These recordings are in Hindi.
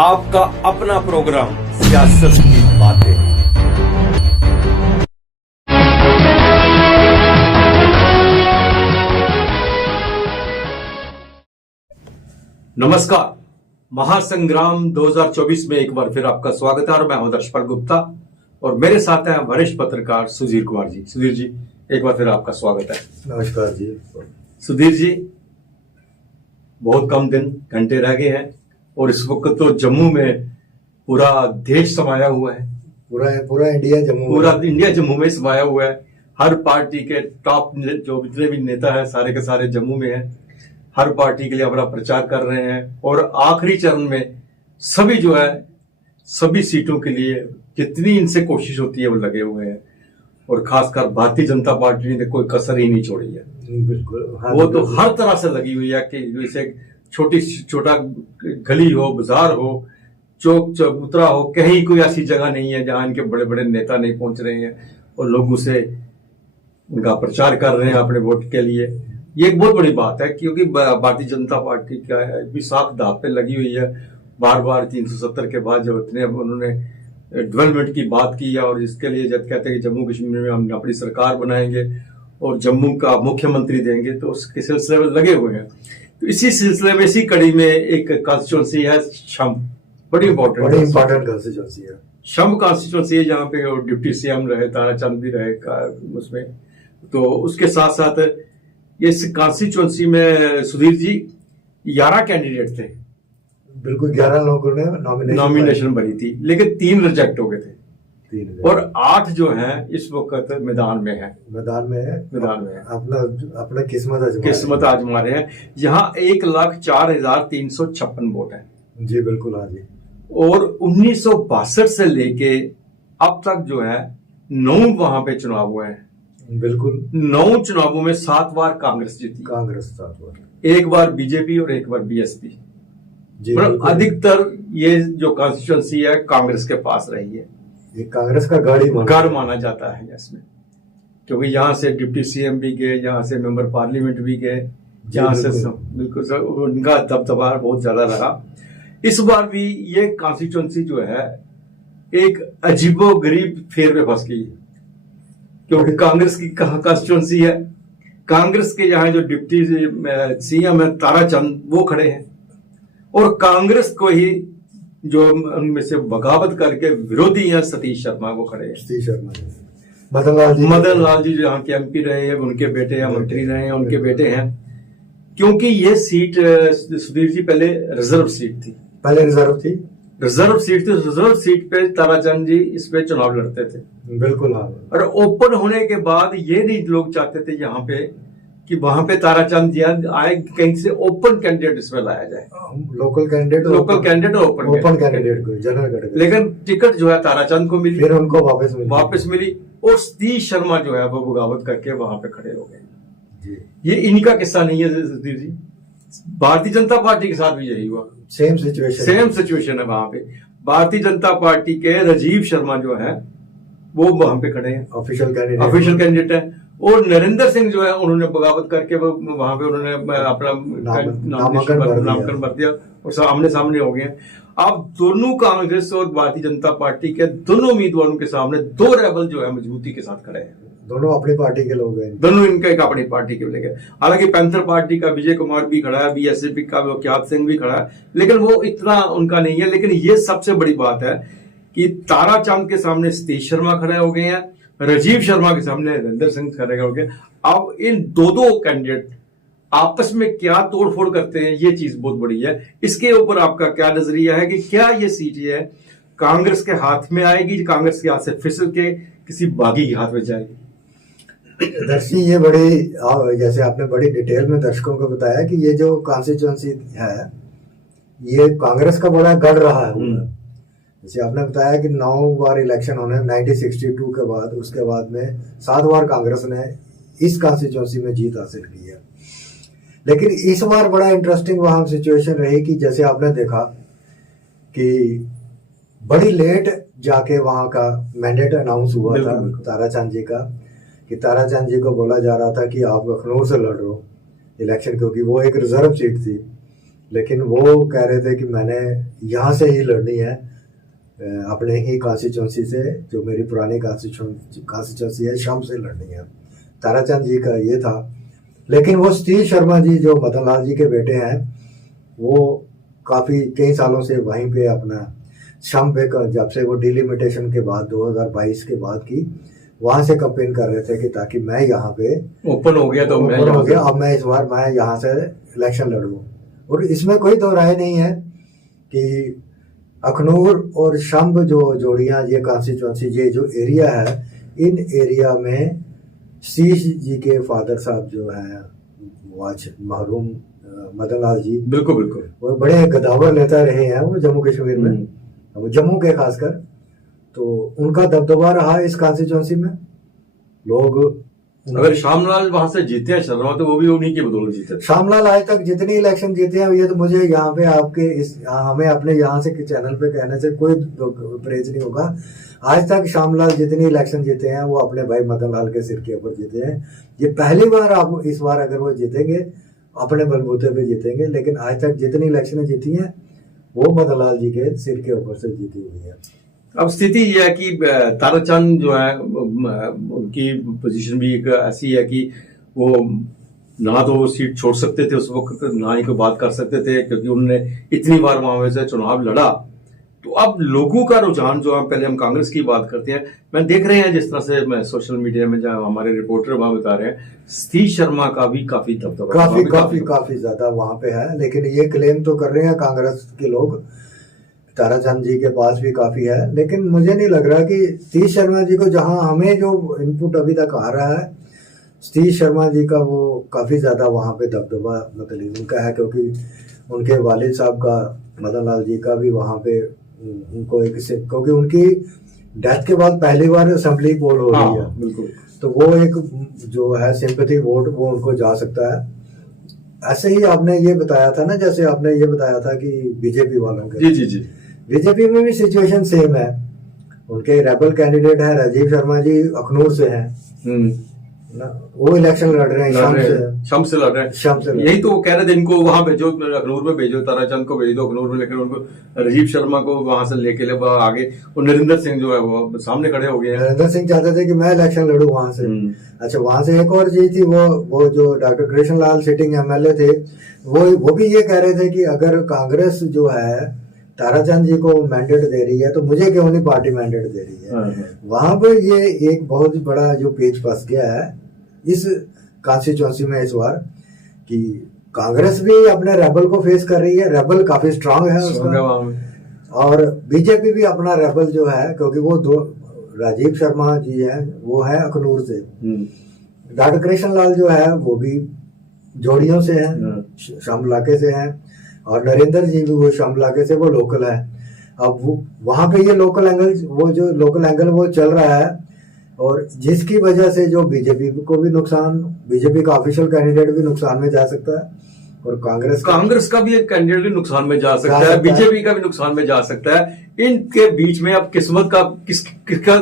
आपका अपना प्रोग्राम सियासत की बातें। नमस्कार, महासंग्राम 2024 में एक बार फिर आपका स्वागत है और मैं हूं दर्शपाल गुप्ता और मेरे साथ हैं वरिष्ठ पत्रकार सुधीर कुमार जी। सुधीर जी, एक बार फिर आपका स्वागत है। नमस्कार जी। सुधीर जी, बहुत कम दिन घंटे रह गए हैं और इस वक्त तो जम्मू में पूरा देश समाया हुआ है। पूरा इंडिया जम्मू में समाया हुआ है। हर पार्टी के टॉप जो जितने भी नेता है सारे के सारे जम्मू में हैं। हर पार्टी के लिए अपना प्रचार कर रहे हैं और आखिरी चरण में सभी जो है सभी सीटों के लिए जितनी इनसे कोशिश होती है वो लगे हुए हैं और खासकर भारतीय जनता पार्टी ने कोई कसर ही नहीं छोड़ी है। बिल्कुल, हाँ, वो तो हर तरह से लगी हुई है कि जैसे छोटा गली हो, बाजार हो, चौक चबूतरा हो, कहीं कोई ऐसी जगह नहीं है जहां इनके बड़े बड़े नेता नहीं पहुंच रहे हैं और लोग उसे उनका प्रचार कर रहे हैं अपने वोट के लिए। ये एक बहुत बड़ी बात है क्योंकि भारतीय जनता पार्टी का भी साख दाव पे लगी हुई है। बार बार 370 के बाद जब इतने उन्होंने डेवलपमेंट की बात की है और इसके लिए जब कहते हैं कि जम्मू कश्मीर में हम अपनी सरकार बनाएंगे और जम्मू का मुख्यमंत्री देंगे तो उसके सिलसिले में लगे हुए हैं। तो इसी सिलसिले में इसी कड़ी में एक कॉन्स्टिट्यूंसी है शंभ, बड़ी इंपॉर्टेंट कॉन्स्टिट्यूंसी है। शंभ कॉन्स्टिट्यूंसी है जहाँ पे डिप्टी सीएम रहे, ताराचंद भी रहे उसमें। तो उसके साथ साथ इस कॉन्स्टिट्यूंसी में सुधीर जी 11 कैंडिडेट थे। बिल्कुल, 11 लोगों ने नॉमिनेशन भरी थी लेकिन 3 रिजेक्ट हो गए थे और 8 जो हैं इस वक्त मैदान में है। अपना किस्मत आजमा रहे हैं। यहाँ 1,04,356 वोट है जी। बिल्कुल, हाँ जी। और 1962 से लेके अब तक जो है 9 वहां पे चुनाव हुए हैं। बिल्कुल, 9 चुनावों में 7 बार कांग्रेस जीती। 7 बार, एक बार बीजेपी और एक बार बीएसपी। मतलब अधिकतर ये जो कॉन्स्टिट्यूंसी है कांग्रेस के पास रही है। ये कांग्रेस का गढ़ माना जाता है इसमें, क्योंकि यहाँ से डिप्टी सीएम भी गए, यहाँ से मेंबर पार्लियामेंट भी गए, जहाँ से बिल्कुल उनका दबदबा बहुत ज्यादा रहा। इस बार भी ये कॉन्स्टिट्यूंसी जो है एक अजीबोगरीब फेर में फंस गई क्योंकि कांग्रेस की कॉन्स्टिट्यूंसी है। कांग्रेस के यहाँ जो डिप्टी सीएम है ताराचंद वो खड़े हैं और कांग्रेस को ही जो उनमें से बगावत करके विरोधी हैं सतीश शर्मा वो खड़े हैं। सतीश शर्मा, मदन लाल जी जो यहाँ के एमपी रहे हैं, उनके बेटे हैं, मंत्री रहे हैं, उनके बेटे हैं। क्योंकि ये सीट सुधीर जी पहले रिजर्व सीट थी। रिजर्व सीट पे ताराचंद जी इस पे चुनाव लड़ते थे। बिल्कुल, हाँ। और ओपन होने के बाद ये नहीं लोग चाहते थे यहाँ पे कि वहां पे ताराचंद जी आए, कहीं से ओपन कैंडिडेट इसमें लाया जाए। लोकल कैंडिडेट और ओपन कैंडिडेट को जनरल, लेकिन टिकट जो है ताराचंद को मिली, फिर उनको वापस मिली और सतीश शर्मा जो है वो बगावत करके वहां पे खड़े हो गए। ये इनका किस्सा नहीं है सुधीर जी, भारतीय जनता पार्टी के साथ भी यही हुआ। सेम सिचुएशन है। वहां पे भारतीय जनता पार्टी के राजीव शर्मा जो है वो वहां पे खड़े हैं, ऑफिशियल कैंडिडेट है। और नरेंद्र सिंह जो है उन्होंने बगावत करके वहां पे उन्होंने अपना नामांकन भर दिया और आमने सामने हो गए। अब दोनों कांग्रेस और भारतीय जनता पार्टी के दोनों उम्मीदवारों के सामने 2 रेबल जो है मजबूती के साथ खड़े हैं। दोनों अपनी पार्टी के लोग हैं, दोनों इनका एक अपनी पार्टी के लेके। हालांकि पैंथर पार्टी का विजय कुमार भी खड़ा है, बीएसपी का विख्यात सिंह भी खड़ा है, लेकिन वो इतना उनका नहीं है। लेकिन ये सबसे बड़ी बात है कि ताराचंद के सामने सतीश शर्मा खड़े हो गए हैं, राजीव शर्मा के सामने नरेंद्र सिंह खड़े हो गए। अब इन दो कैंडिडेट आपस में क्या तोड़फोड़ करते हैं, ये चीज बहुत बड़ी है। इसके ऊपर आपका क्या नजरिया है कि क्या ये सीट है कांग्रेस के हाथ में आएगी, कांग्रेस के हाथ से फिसल के किसी बागी के हाथ में जाएगी? दर्शी, ये बड़ी, जैसे आपने बड़ी डिटेल में दर्शकों को बताया कि ये जो कॉन्स्टिट्यूंसी है ये कांग्रेस का बड़ा गढ़ रहा है। जैसे आपने बताया कि 9 बार इलेक्शन होने 1962 के बाद, उसके बाद में 7 बार कांग्रेस ने इस कॉन्स्टिट्यूंसी में जीत हासिल की है। लेकिन इस बार बड़ा इंटरेस्टिंग वहां सिचुएशन रही कि जैसे आपने देखा कि बड़ी लेट जाके वहां का मैंडेट अनाउंस हुआ था ताराचंद जी का, कि ताराचंद जी को बोला जा रहा था कि आप अखनूर से लड़ रहे हो इलेक्शन, क्योंकि वो एक रिजर्व सीट थी लेकिन वो कह रहे थे कि मैंने यहाँ से ही लड़नी है, अपने ही कॉन्स्टिट्यूंसी से, जो मेरी पुरानी कॉन्स्टिट्यूंसी है, शाम से लड़नी है। ताराचंद जी का ये था। लेकिन वो सतीश शर्मा जी जो मदन लाल जी के बेटे हैं, वो काफ़ी कई सालों से वहीं पे अपना शाम पे जब से वो डिलिमिटेशन के बाद 2022 के बाद की, वहां से कंपेन कर रहे थे कि ताकि मैं यहाँ पे ओपन हो गया, तो मैं ओपन हो गया, अब मैं इस बार मैं यहाँ से इलेक्शन लड़ूं। और इसमें कोई दो राय नहीं है कि अखनूर और शंभ जो जोड़ियां, ये कॉन्स्टिट्यूंसी, ये जो एरिया है, इन एरिया में सतीश जी के फादर साहब जो है मरहूम मदन लाल जी, बिल्कुल बिल्कुल, वो बड़े गदावर नेता रहे हैं वो जम्मू कश्मीर में, वो जम्मू के खासकर, तो उनका दबदबा रहा इस कॉन्स्टिट्यूंसी में। लोग अगर श्यामलाल वहां से जीते हैं शर्मा, तो वो भी उन्हीं की बदौलत जीते। श्यामलाल आज तक जितनी इलेक्शन जीते हैं, ये तो मुझे यहाँ पे आपके हमें अपने यहाँ से चैनल पे कहने से कोई परहेज नहीं होगा। आज तक श्यामलाल जितनी इलेक्शन जीते हैं वो अपने भाई मदन लाल के सिर के ऊपर जीते हैं। ये पहली बार, आप इस बार अगर वो जीतेंगे अपने बलबूते पे जीतेंगे, लेकिन आज तक जितनी इलेक्शन जीती हैं वो मदन लाल जी के सिर के ऊपर से जीती हुई है। अब स्थिति यह है कि ताराचंद जो है, उनकी पोजीशन भी एक ऐसी है कि वो ना तो वो सीट छोड़ सकते थे उस वक्त, ना ही कोई बात कर सकते थे, क्योंकि उन्होंने इतनी बार वहां से चुनाव लड़ा। तो अब लोगों का रुझान जो है, पहले हम कांग्रेस की बात करते हैं, मैं देख रहे हैं जिस तरह से मैं सोशल मीडिया में जहाँ हमारे रिपोर्टर वहां बता रहे हैं, सतीश शर्मा का भी काफी दबदबा, काफी ज्यादा वहां पे है। लेकिन ये क्लेम तो कर रहे हैं कांग्रेस के लोग, ताराचंद जी के पास भी काफी है, लेकिन मुझे नहीं लग रहा कि सतीश शर्मा जी को, जहां हमें जो इनपुट अभी तक आ रहा है, सतीश शर्मा जी का वो काफी ज्यादा वहां पे दबदबा मतलब उनका है, क्योंकि उनके वालिद साहब का, मदन लाल जी का भी वहां पे उनको एक, क्योंकि उनकी डेथ के बाद पहली बार असेंबली पोल हो रही है, बिल्कुल, तो वो एक जो है सिंपैथी वोट वो उनको जा सकता है। ऐसे ही आपने ये बताया था ना, जैसे आपने ये बताया था कि बीजेपी वालों के, जी, बीजेपी में भी सिचुएशन सेम है। उनके रेबल कैंडिडेट है राजीव शर्मा जी, अखनूर से हैं ना, वो इलेक्शन लड़ रहे हैं, शाम से लड़ रहे हैं। यही तो वो कह रहे थे, इनको वहां भेजो, अखनूर में भेजो, ताराचंद को भेज दो अखनूर में, लेकिन उनको राजीव शर्मा को वहां से लेके आगे, और नरेंद्र सिंह जो है वो सामने खड़े हो गए हैं। नरेंद्र सिंह चाहते थे कि मैं इलेक्शन लड़ूं वहां से। अच्छा, वहां से एक और चीज थी, वो जो डॉक्टर कृष्ण लाल सिटिंग एमएलए थे, वो भी ये कह रहे थे कि अगर कांग्रेस जो है ताराचंद जी को मैंडेट दे रही है, तो मुझे क्यों नहीं पार्टी मैंडेट दे रही है। वहां पर ये एक बहुत बड़ा जो पेच फंस गया है इस कॉन्स्टिट्यूंसी में इस बार, कि कांग्रेस भी अपने रेबल को फेस कर रही है, रेबल काफी स्ट्रांग है उसका, और बीजेपी भी अपना रेबल जो है, क्योंकि वो दो राजीव शर्मा जी है, वो है अखनूर से, डॉक्टर कृष्ण लाल जो है वो भी जोड़ियों से है, शाम इलाके से है, और नरेंद्र जी भी वो शाम इलाके से, वो लोकल है। अब वो वहां पे ये लोकल एंगल वो चल रहा है, और जिसकी वजह से जो बीजेपी को भी नुकसान, बीजेपी का ऑफिशियल कैंडिडेट भी नुकसान में जा सकता है, और कांग्रेस का भी एक कैंडिडेट भी नुकसान में जा सकता है, बीजेपी का भी नुकसान में जा सकता है। इनके बीच में अब किस्मत का किसका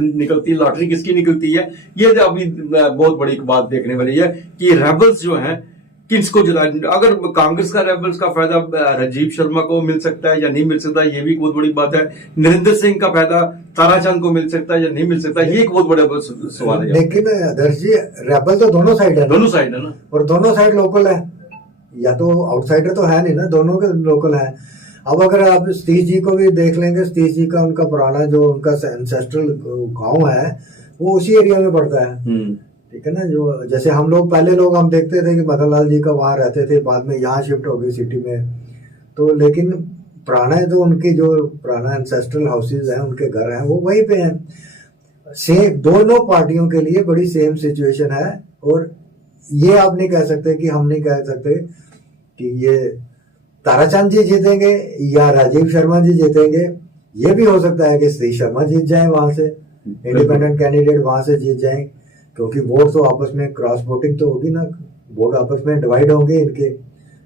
निकलती है, लॉटरी किसकी निकलती है, ये अभी बहुत बड़ी बात देखने वाली है कि रेबल्स जो हैं किसको जला। अगर कांग्रेस का रेबल्स का फायदा राजीव शर्मा को मिल सकता है या नहीं मिल सकता, ये भी एक बहुत बड़ी बात है। नरेंद्र सिंह का फायदा ताराचंद को मिल सकता है या नहीं मिल सकता, ये एक बहुत बड़ा सवाल है। लेकिन आदर्श जी, रेबल तो दोनों साइड है ना, और दोनों साइड लोकल है, या तो आउटसाइडर तो है नहीं ना, दोनों के लोकल है। अब अगर आप सतीश जी को भी देख लेंगे, सतीश जी का उनका पुराना जो उनका एंसेस्ट्रल गांव है वो उसी एरिया में पड़ता है, ठीक है ना। जो जैसे हम देखते थे कि मदन लाल जी का वहां रहते थे, बाद में यहाँ शिफ्ट हो गई सिटी में, तो लेकिन पुराना जो उनकी जो पुराना एंसेस्ट्रल हाउसेज हैं, उनके घर हैं, वो वहीं पे हैं। सेम दोनों पार्टियों के लिए बड़ी सेम सिचुएशन है, और ये आप नहीं कह सकते कि हम नहीं कह सकते कि ये ताराचंद जी जीतेंगे या राजीव शर्मा जी जीतेंगे। ये भी हो सकता है कि सतीश शर्मा जीत जाए, वहां से इंडिपेंडेंट कैंडिडेट वहां से जीत जाए, क्योंकि वोट तो आपस में क्रॉस वोटिंग तो होगी ना, वोट आपस में डिवाइड होंगे इनके,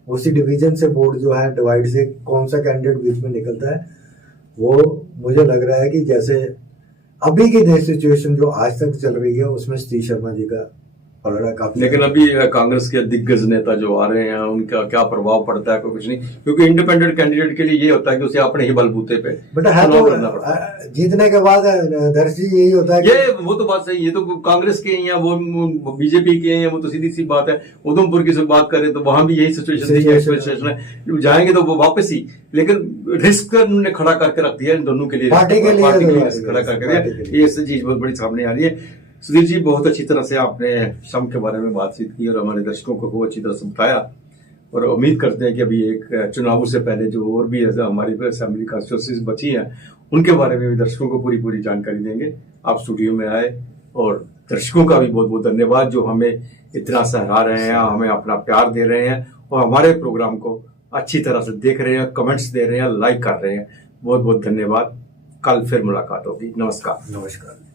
उसी डिवीजन से वोट जो है डिवाइड से कौन सा कैंडिडेट बीच में निकलता है, वो मुझे लग रहा है कि जैसे अभी की सिचुएशन जो आज तक चल रही है उसमें सतीश शर्मा जी का पलड़ा काफी। लेकिन अभी कांग्रेस के दिग्गज नेता जो आ रहे हैं उनका क्या प्रभाव पड़ता है, कोई कुछ नहीं, क्योंकि इंडिपेंडेंट कैंडिडेट के लिए ये होता है कि उसे अपने ही बलबूते पे बट है चुनाव तो लड़ना पड़ता है। जीतने के बाद दर्श जी यही होता है कि ये वो तो बात सही है, तो कांग्रेस के हैं या वो बीजेपी के हैं, वो तो सीधी सी बात है। उधमपुर की बात करें तो वहां भी यही सिचुएशन है, जाएंगे तो वो वापस ही, लेकिन रिस्क उन्होंने खड़ा करके रख दिया इन दोनों के लिए, पार्टी के लिए खड़ा करके दिया। ये चीज बहुत बड़ी सामने आ रही है। सुधीर जी, बहुत अच्छी तरह से आपने श्रम के बारे में बातचीत की और हमारे दर्शकों को बहुत अच्छी तरह से बताया, और उम्मीद करते हैं कि अभी एक चुनावों से पहले जो और भी हमारी असेंबली कॉन्स्टिट्यूंसीज बची हैं उनके बारे में भी दर्शकों को पूरी जानकारी देंगे। आप स्टूडियो में आए, और दर्शकों का भी बहुत बहुत धन्यवाद जो हमें इतना सराह रहे हैं, हमें अपना प्यार दे रहे हैं और हमारे प्रोग्राम को अच्छी तरह से देख रहे हैं, कमेंट्स दे रहे हैं, लाइक कर रहे हैं। बहुत बहुत धन्यवाद। कल फिर मुलाकात होगी। नमस्कार। नमस्कार।